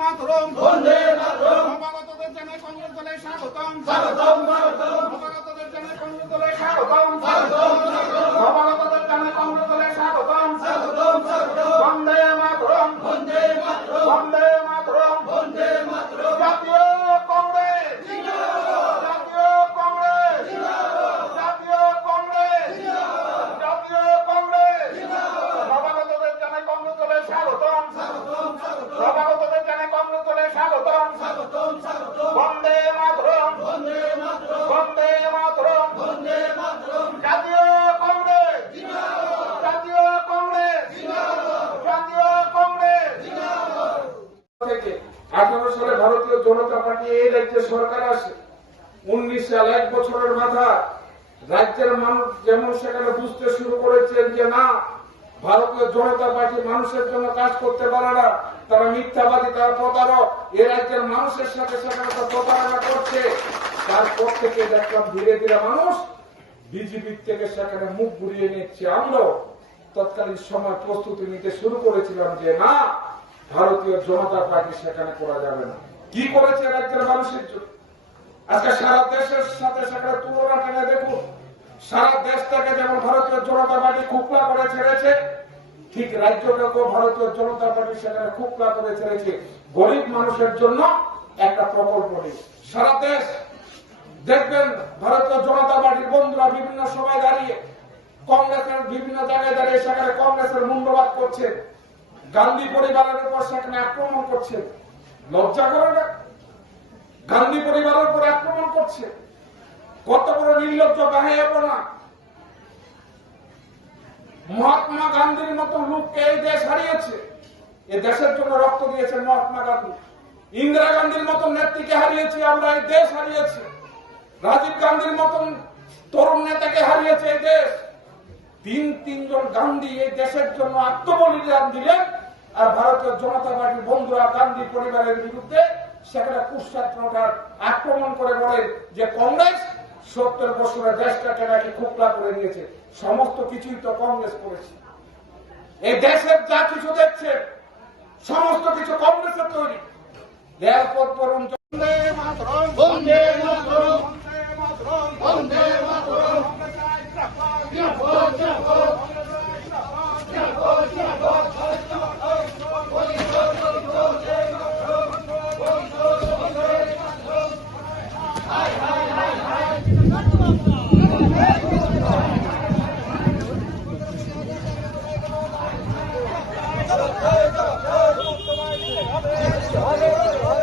মাতরম বন্দে মাতরম নবাগতদের জানাই কংগ্রেস দলে স্বাগতম স্বাগতম স্বাগতম নবাগতদের জানাই কংগ্রেস দলে স্বাগতম স্বাগতম স্বাগতম নবাগতদের জানাই কংগ্রেস দলে স্বাগতম স্বাগতম স্বাগতম বন্দে মাতরম বন্দে মাতরম বন্দে মাতরম বন্দে মাতরম জাতীয় কংগ্রেস জাতীয় কংগ্রেস জাতীয় কংগ্রেস জাতীয় কংগ্রেস নবাগতদের জানাই কংগ্রেস দলে স্বাগতম স্বাগতম স্বাগতম নবাগতদের জানাই কংগ্রেস দলে স্বাগতম স্বাগতম স্বাগতম বন্দে মাতরম বন্দে মাতরম বন্দে মাতরম বন্দে মাতরম জাতীয় কংগ্রেস জাতীয় কংগ্রেস জাতীয় কংগ্রেস থেকে 18 সালে ভারতীয় জনতা পার্টি এই রাজ্যে সরকার আসে। 19 সাল 1 বছরের মাথা রাজ্যের মানুষ যেমন সেখানে বুঝতে শুরু করেছেন যে না, ভারতীয় জনতা পার্টি মানুষের জন্য কাজ করতে পারে না, তারা মিথ্যাবাদী, তারা প্রতারক, এই রাজ্যের মানুষের সাথে সেখানে তো প্রতারণা করছে। তারপর থেকে দেখলাম ধীরে ধীরে মানুষ বিজেপির থেকে সেখানে মুখ ঘুরিয়ে নিচ্ছে। আমরা তৎকালীন সময় প্রস্তুতি নিতে শুরু করেছিলাম যে না, ভারতীয় জনতা পার্টি সেখানে করা যাবে না। কি করেছে রাজ্যের মানুষের জন্য? আজকে সারা দেশের সাথে সেখানে তুলনা টেনে দেখুন, সারা দেশটাকে যেমন ভারতীয় জনতা পার্টি খুবলা করে ছেড়েছে, ঠিক রাজ্যটাকেও ভারতীয় জনতা পার্টি সেখানে খুবলা করে ছেড়েছে গরিব মানুষের জন্য একটা প্রকল্প নেই। সারা দেশ দেখবেন ভারতীয় জনতা পার্টির বন্ধুরা বিভিন্ন সময় দাঁড়িয়ে কংগ্রেসের বিভিন্ন জায়গায় দাঁড়িয়ে সেখানে কংগ্রেসের মুন্ডবাদ করছে, গান্ধী পরিবারের উপর সেখানে আক্রমণ করছে। লজ্জা করে না? গান্ধী পরিবারের উপর আক্রমণ করছে, কত বড় নির্লজ্জ বাহিয়াবো না। মহাত্মা গান্ধীর মতো লোককে এই দেশ হারিয়েছে, এ দেশের জন্য রক্ত দিয়েছেন মহাত্মা গান্ধী। ইন্দিরা গান্ধীর মতন নেত্রীকে হারিয়েছি আমরা, এই দেশ হারিয়েছে। রাজীব গান্ধীর মতন তরুণ নেতাকে হারিয়েছে এই দেশ। তিনজন গান্ধী এই দেশের জন্য আত্মবলিদান দিলেন, আর ভারতীয় জনতা পার্টির বন্ধুরা গান্ধী পরিবারের বিরুদ্ধে সেখানে কুৎসার আক্রমণ করে বলেন যে কংগ্রেস 70 বছরের দেশটাকে নাকি খুবলা করে নিয়েছে। সমস্ত কিছুই তো কংগ্রেস করেছে। এই দেশের যা কিছু দেখছে সমস্ত কিছু কংগ্রেসের তৈরি। এরপর পরম বন্দে মাতরম বন্দে মাতরম বন্দে মাতরম বন্দে মাতরম